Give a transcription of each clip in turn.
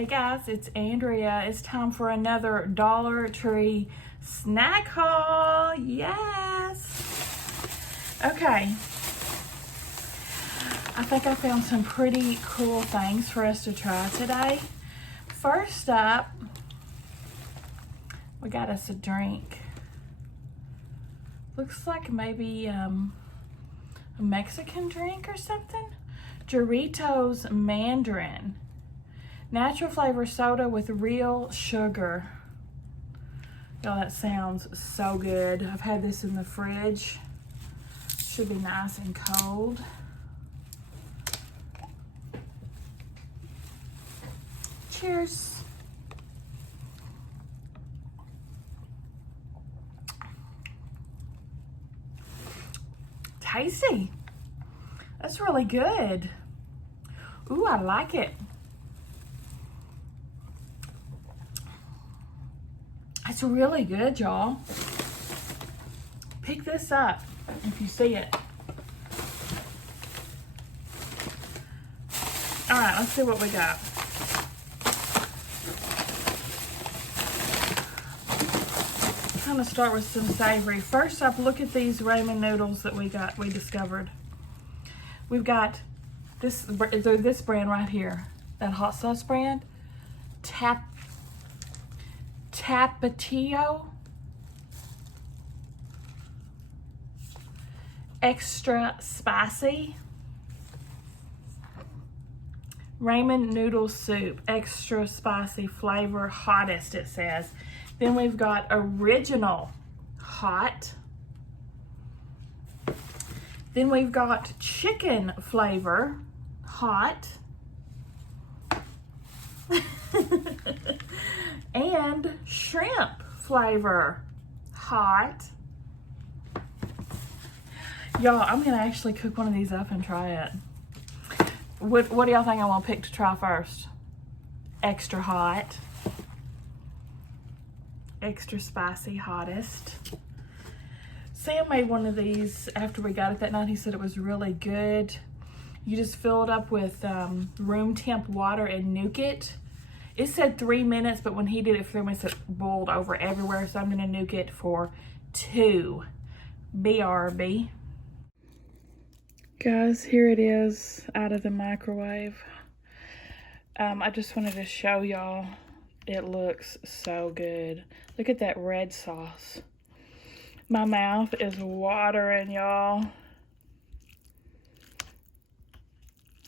Hey guys, it's Andrea. It's time for another Dollar Tree snack haul. Yes. Okay. I think I found some pretty cool things for us to try today. First up, we got us a drink. Looks like maybe a Mexican drink or something. Doritos Mandarin. Natural flavor soda with real sugar. Y'all, that sounds so good. I've had this in the fridge. Should be nice and cold. Cheers. Tasty. That's really good. Ooh, I like it. It's really good, y'all. Pick this up if you see it. All right, let's see what we got. I'm gonna start with some savory. First up, look at these ramen noodles that we discovered. We've got this brand right here, that hot sauce brand, Tapatio extra spicy. Ramen noodle soup, extra spicy flavor, hottest it says. Then we've got original hot. Then we've got chicken flavor, hot. And shrimp flavor, hot. Y'all, I'm gonna actually cook one of these up and try it. What do y'all think I want to pick to try first? Extra hot. Extra spicy, hottest. Sam made one of these after we got it that night. He said it was really good. You just fill it up with room temp water and nuke it. It said 3 minutes, but when he did it for 3 minutes, it boiled over everywhere. So I'm gonna nuke it for 2. BRB. Guys, here it is out of the microwave. I just wanted to show y'all. It looks so good. Look at that red sauce. My mouth is watering, y'all.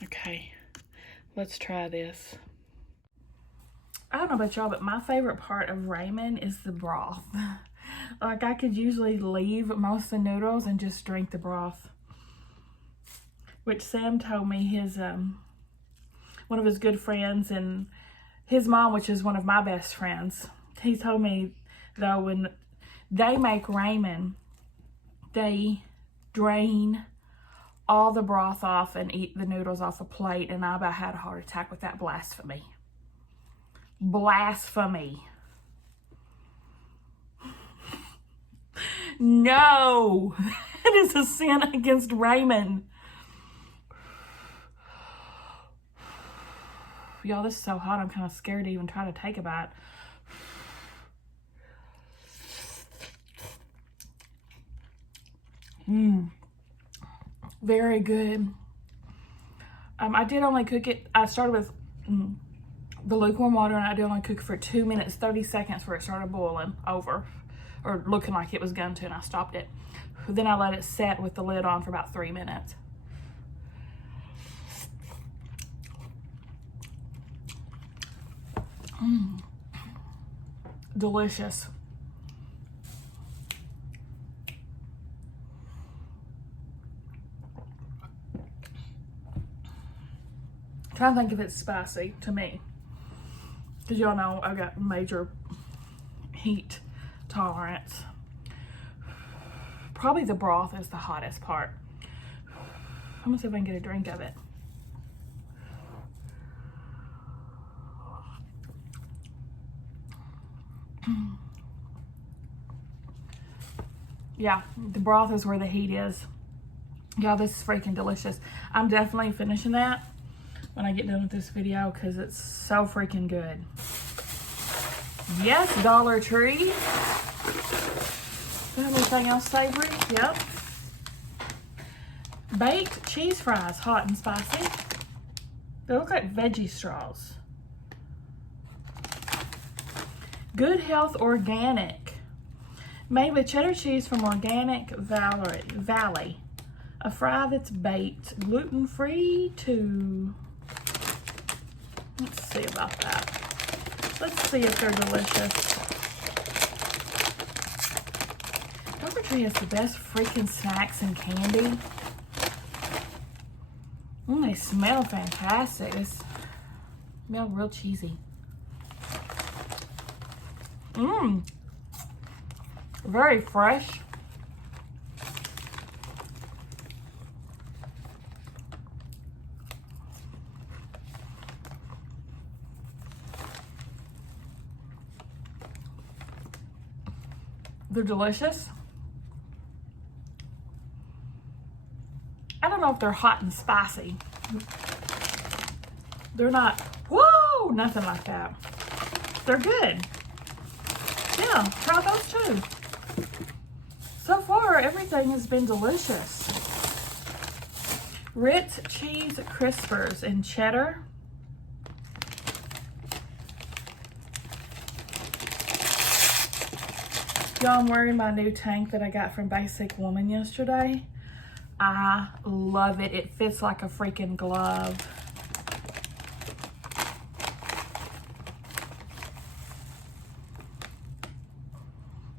Okay, let's try this. I don't know about y'all, but my favorite part of ramen is the broth. Like, I could usually leave most of the noodles and just drink the broth. Which Sam told me his, one of his good friends and his mom, which is one of my best friends, he told me, though, when they make ramen, they drain all the broth off and eat the noodles off a plate, and I about had a heart attack with that blasphemy. Blasphemy. No, that is a sin against ramen. Y'all, this is so hot, I'm kind of scared to even try to take a bite. Very good. I did only cook it, I started with the lukewarm water, and I did only cook for 2 minutes, 30 seconds where it started boiling over, or looking like it was going to, and I stopped it. Then I let it set with the lid on for about 3 minutes. Delicious. I'm trying to think if it's spicy to me, because y'all know I've got major heat tolerance. Probably the broth is the hottest part. I'm gonna see if I can get a drink of it. Yeah, the broth is where the heat is. Y'all, this is freaking delicious. I'm definitely finishing that. when I get done with this video because it's so freaking good. Yes, Dollar Tree. Do you have anything else savory? Yep. Baked cheese fries, hot and spicy. They look like veggie straws. Good Health Organic. Made with cheddar cheese from Organic Valley. A fry that's baked gluten-free to... Let's see about that. Let's see if they're delicious. Dollar Tree has the best freaking snacks and candy. They smell fantastic. They smell real cheesy. Very fresh. They're delicious. I don't know if they're hot and spicy. They're not, whoa, nothing like that. They're good. Yeah, try those too. So far, everything has been delicious. Ritz Cheese Crispers in cheddar. Y'all, I'm wearing my new tank that I got from Basic Woman yesterday. I love it. It fits like a freaking glove.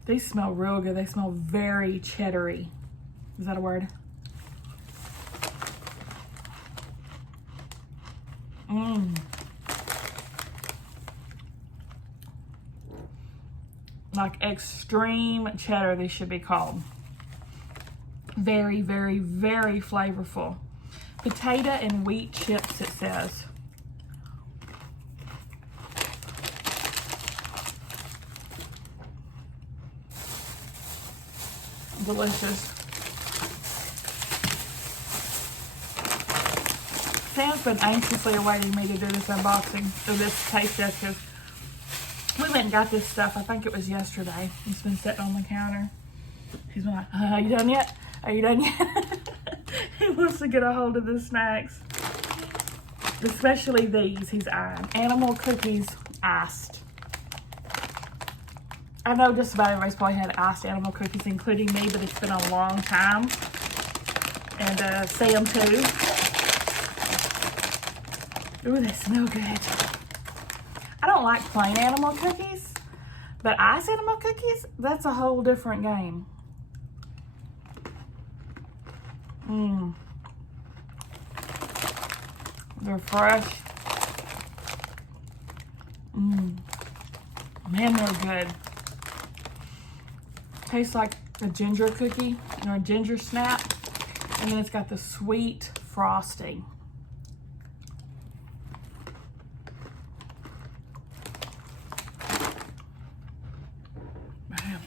These smell real good. They smell very cheddary. Is that a word? Like extreme cheddar, these should be called. Very, very, very flavorful. Potato and wheat chips, it says. Delicious. Sam's been anxiously awaiting me to do this unboxing of this taste test because we went and got this stuff. I think it was yesterday. It's been sitting on the counter. He's been like, are you done yet? Are you done yet? He wants to get a hold of the snacks. Especially these, he's eyeing. Animal cookies, iced. I know just about everybody's probably had iced animal cookies, including me, but it's been a long time. And Sam too. Ooh, they smell good. I don't like plain animal cookies, but iced animal cookies, that's a whole different game. They're fresh. Man, they're good. Tastes like a ginger cookie or a ginger snap, and then it's got the sweet frosting. Man.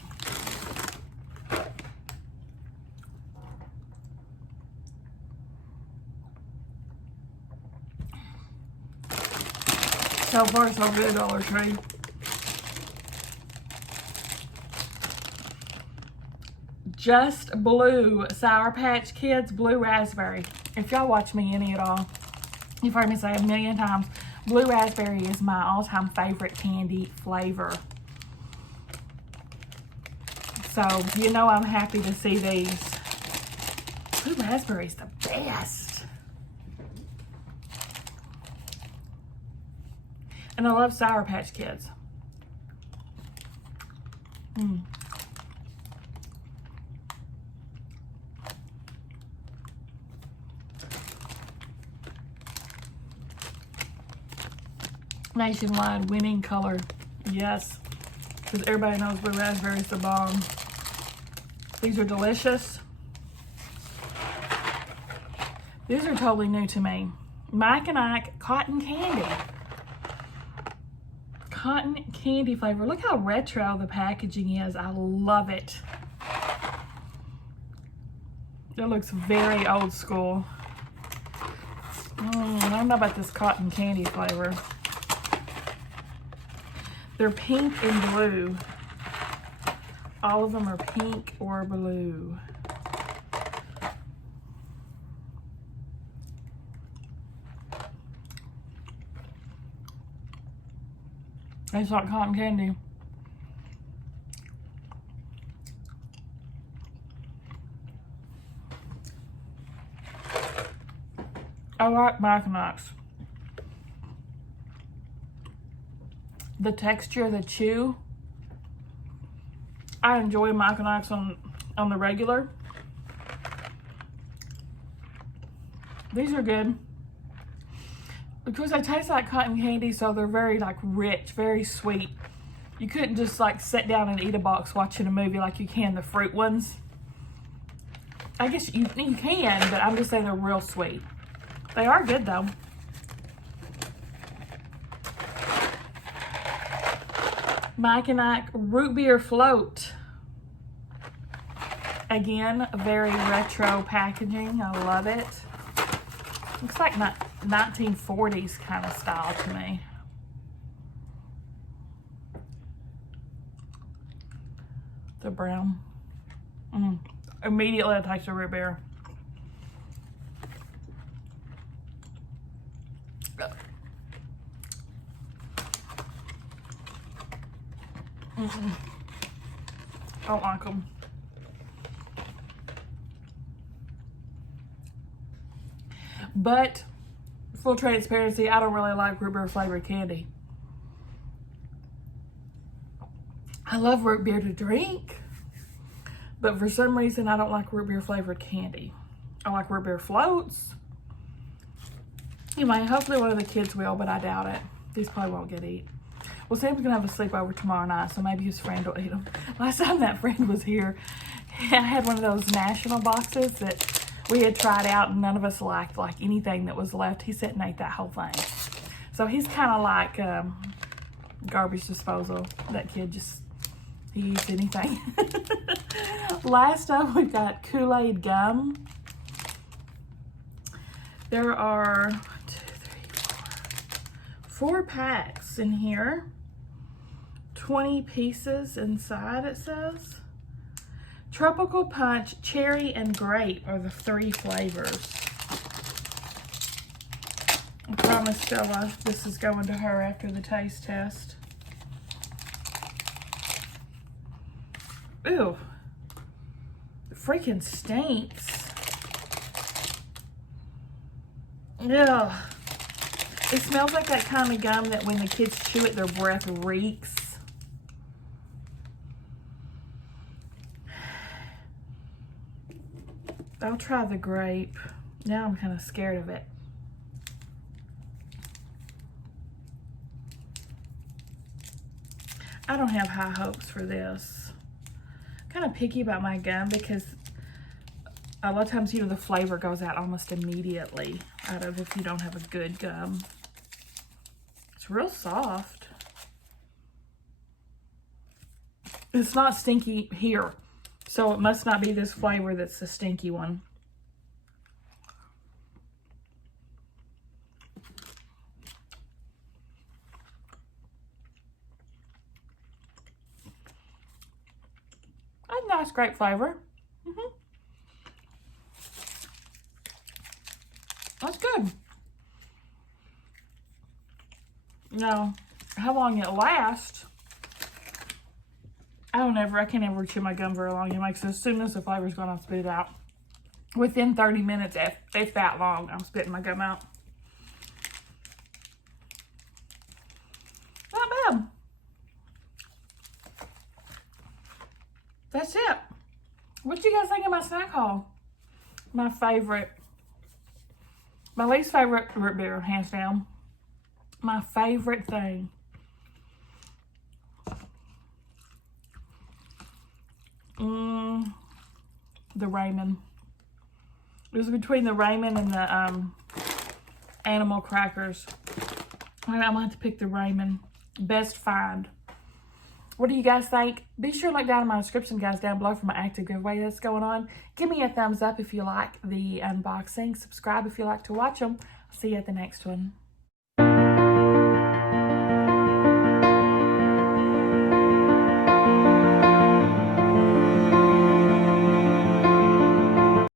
So far, so good, Dollar Tree. Just Blue Sour Patch Kids Blue Raspberry. If y'all watch me any at all, you've heard me say a million times, Blue Raspberry is my all-time favorite candy flavor. So, you know I'm happy to see these. Blue Raspberry's the best. And I love Sour Patch Kids. Nationwide winning color. Yes. Because everybody knows Blue Raspberry is the bomb. These are delicious. These are totally new to me. Mike and Ike cotton candy. Cotton candy flavor. Look how retro the packaging is. I love it. It looks very old school. I don't know about this cotton candy flavor. They're pink and blue. All of them are pink or blue. It's like cotton candy. I like Mackinacs. The texture, the chew. I enjoy Mackinacs on the regular. These are good. Because they taste like cotton candy, so they're very like rich, very sweet. You couldn't just like sit down and eat a box watching a movie like you can the fruit ones. I guess you can, but I'm just saying they're real sweet. They are good though. Mackinac root beer float. Again, very retro packaging. I love it. Looks like 1940s kind of style to me. The brown. Immediately I taste the root beer. I don't like them. But full transparency, I don't really like root beer flavored candy. I love root beer to drink, but for some reason I don't like root beer flavored candy. I like root beer floats. Anyway, hopefully one of the kids will, but I doubt it. These probably won't get eat. Well, Sam's gonna have a sleepover tomorrow night, so maybe his friend will eat them. Last time that friend was here, I had one of those national boxes that we had tried out and none of us liked like anything that was left. He sat and ate that whole thing. So he's kind of like garbage disposal. That kid just, he eats anything. Last up, we got Kool-Aid gum. There are 4 packs in here. 20 pieces inside, it says. Tropical Punch, Cherry, and Grape are the 3 flavors. I promised Stella this is going to her after the taste test. Ew. It freaking stinks. Ugh. It smells like that kind of gum that when the kids chew it, their breath reeks. I'll try the grape. Now I'm kind of scared of it. I don't have high hopes for this. I'm kind of picky about my gum because a lot of times, you know, the flavor goes out almost immediately out of if you don't have a good gum. It's real soft. It's not stinky here, so it must not be this flavor that's the stinky one. A nice grape flavor. That's good. Now, how long it lasts, I can't ever chew my gum very long. It makes as soon as the flavor's gone, I'll spit it out. Within 30 minutes, if that long, I'm spitting my gum out. Not bad. That's it. What you guys think of my snack haul? My favorite. My least favorite root beer, hands down. My favorite thing. The ramen. It was between the ramen and the animal crackers. I'm gonna have to pick the ramen. Best find. What do you guys think? Be sure to look down in my description, guys, down below for my active giveaway that's going on. Give me a thumbs up if you like the unboxing. Subscribe if you like to watch them. See you at the next one.